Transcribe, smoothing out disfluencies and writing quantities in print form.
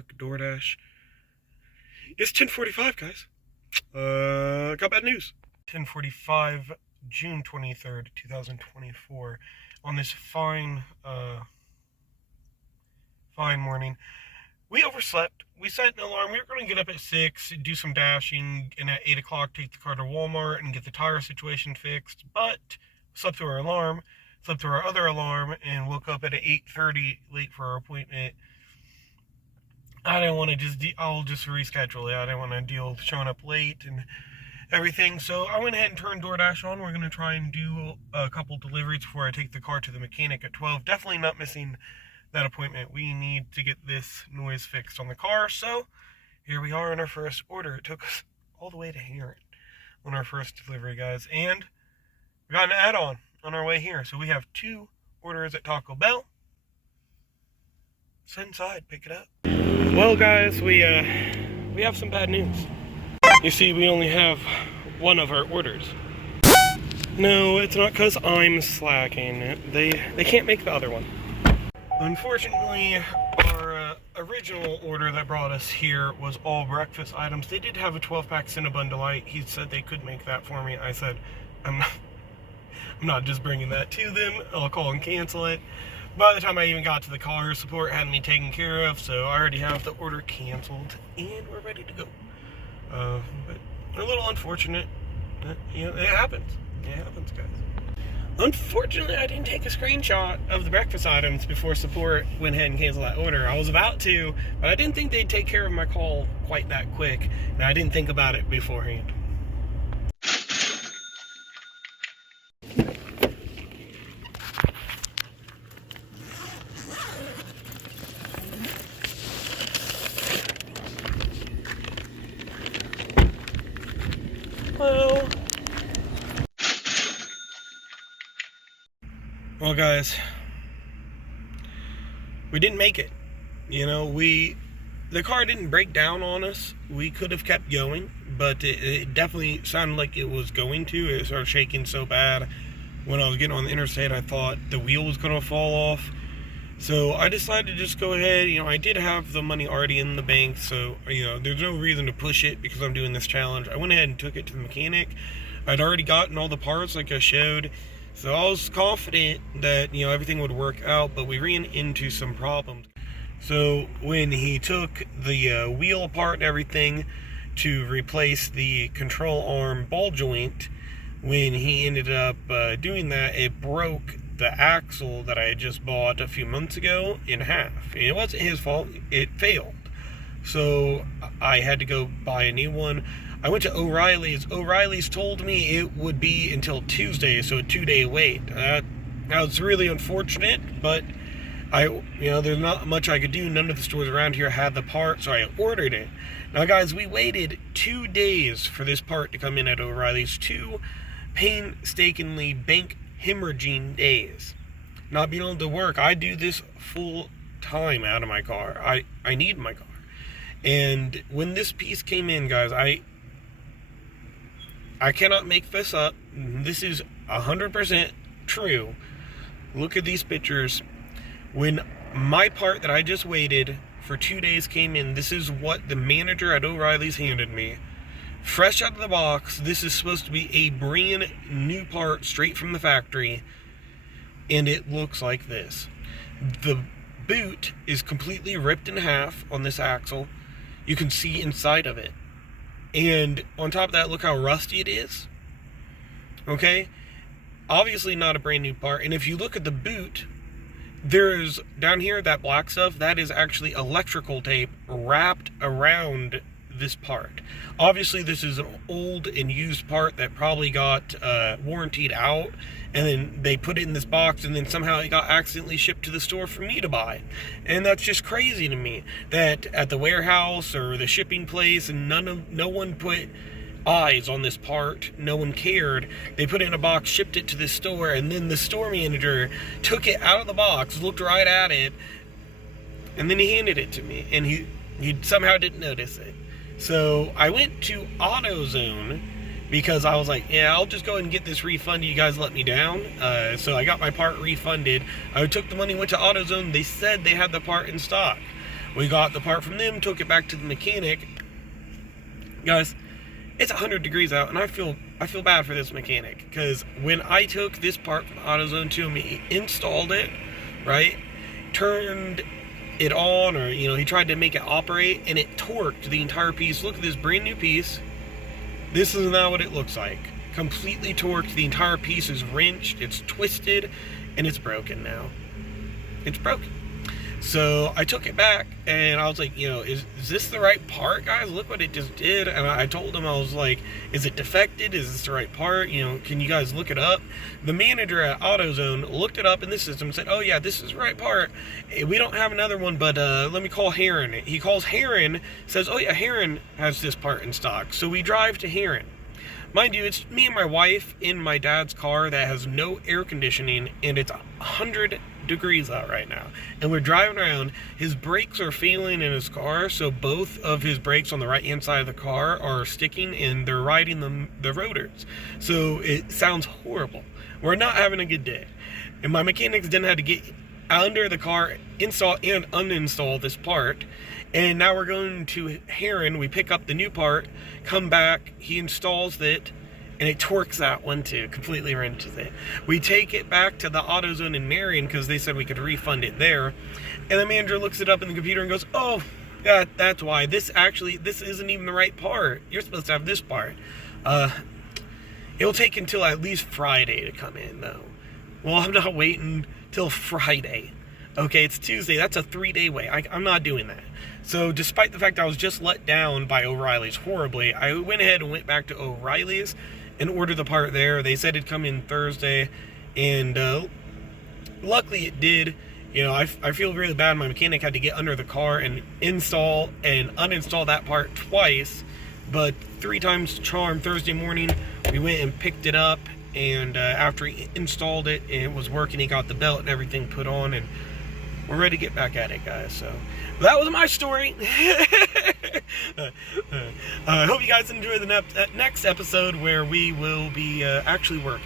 work, Doordash. It's 10:45, guys. Got bad news. 10:45, June 23rd, 2024. On this fine morning. We overslept. We set an alarm. We were going to get up at 6, do some dashing, and at 8 o'clock take the car to Walmart and get the tire situation fixed. But slept through our alarm, slept through our other alarm, and woke up at 8:30 late for our appointment. I didn't want to I'll just reschedule it. I didn't want to deal with showing up late and everything. So I went ahead and turned Doordash on. We're going to try and do a couple deliveries before I take the car to the mechanic at 12. Definitely not missing that appointment. We need to get this noise fixed on the car. So here we are on our first order. It took us all the way to Heron on our first delivery, guys. And we got an add-on our way here. So we have 2 orders at Taco Bell. Sit inside, pick it up. Well, guys, we have some bad news. You see, we only have one of our orders. No, it's not because I'm slacking. They can't make the other one. Unfortunately, our original order that brought us here was all breakfast items. They did have a 12-pack Cinnabon Delight. He said they could make that for me. I said, I'm not just bringing that to them. I'll call and cancel it. By the time I even got to the car, support had me taken care of, so I already have the order canceled, and we're ready to go. But a little unfortunate. You know, it happens. It happens, guys. Unfortunately, I didn't take a screenshot of the breakfast items before support went ahead and canceled that order. I was about to, but I didn't think they'd take care of my call quite that quick, and I didn't think about it beforehand. Well, guys, we didn't make it. You know, the car didn't break down on us. We could have kept going, but it definitely sounded like it was going to. It started shaking so bad. When I was getting on the interstate, I thought the wheel was going to fall off. So I decided to just go ahead. You know, I did have the money already in the bank, so, you know, there's no reason to push it because I'm doing this challenge. I went ahead and took it to the mechanic. I'd already gotten all the parts like I showed. So I was confident that, you know, everything would work out, but we ran into some problems. So when he took the wheel apart and everything to replace the control arm ball joint, when he ended up doing that, it broke the axle that I had just bought a few months ago in half. And it wasn't his fault, it failed. So I had to go buy a new one. I went to O'Reilly's. O'Reilly's told me it would be until Tuesday, so a 2-day wait. That was really unfortunate, but there's not much I could do. None of the stores around here had the part, so I ordered it. Now, guys, we waited 2 days for this part to come in at O'Reilly's. 2 painstakingly bank hemorrhaging days. Not being able to work. I do this full time out of my car. I need my car. And when this piece came in, guys, I cannot make this up. This is 100% true. Look at these pictures. When my part that I just waited for 2 days came in, this is what the manager at O'Reilly's handed me. Fresh out of the box, this is supposed to be a brand new part straight from the factory. And it looks like this. The boot is completely ripped in half on this axle. You can see inside of it. And on top of that, look how rusty it is. Okay? Obviously not a brand new part. And if you look at the boot, there's down here, that black stuff, that is actually electrical tape wrapped around this part. Obviously, this is an old and used part that probably got warrantied out, and then they put it in this box, and then somehow it got accidentally shipped to the store for me to buy. And that's just crazy to me, that at the warehouse or the shipping place, and no one put eyes on this part. No one cared. They put it in a box, shipped it to the store, and then the store manager took it out of the box, looked right at it, and then he handed it to me, and he somehow didn't notice it. So I went to AutoZone because I was like, yeah, I'll just go ahead and get this refunded. You guys let me down. So I got my part refunded. I took the money, went to AutoZone. They said they had the part in stock. We got the part from them, took it back to the mechanic. Guys, it's 100 degrees out, and I feel bad for this mechanic, because when I took this part from AutoZone to him, he installed it, right? Turned it on, or he tried to make it operate, and it torqued the entire piece. Look at this brand new piece. This is not what it looks like. Completely torqued. The entire piece is wrenched, it's twisted, and it's broken now. It's broken. So I took it back, and I was like, is this the right part, guys? Look what it just did. And I told him, I was like, is it defected? Is this the right part? Can you guys look it up? The manager at AutoZone looked it up in the system and said, oh yeah, this is the right part. We don't have another one, but let me call Heron. He calls Heron, says, oh yeah, Heron has this part in stock. So we drive to Heron. Mind you, it's me and my wife in my dad's car that has no air conditioning, and it's 100 degrees out right now. And we're driving around. His brakes are failing in his car, so both of his brakes on the right-hand side of the car are sticking, and they're riding the rotors. So it sounds horrible. We're not having a good day. And my mechanics then had to get under the car, install and uninstall this part. And now we're going to Heron. We pick up the new part, come back, he installs it, and it torques that one too, completely wrenches it. We take it back to the AutoZone in Marion because they said we could refund it there. And the manager looks it up in the computer and goes, oh, yeah, that's why. This isn't even the right part. You're supposed to have this part. It'll take until at least Friday to come in, though. Well, I'm not waiting till Friday. Okay, it's Tuesday. That's a 3-day wait. I'm not doing that. So despite the fact I was just let down by O'Reilly's horribly, I went ahead and went back to O'Reilly's and ordered the part there. They said it'd come in Thursday, and luckily it did. I feel really bad. My mechanic had to get under the car and install and uninstall that part twice, but 3 times the charm. Thursday morning, we went and picked it up, and after he installed it and it was working, he got the belt and everything put on, and we're ready to get back at it, guys. So that was my story. I hope you guys enjoy the next episode, where we will be actually working.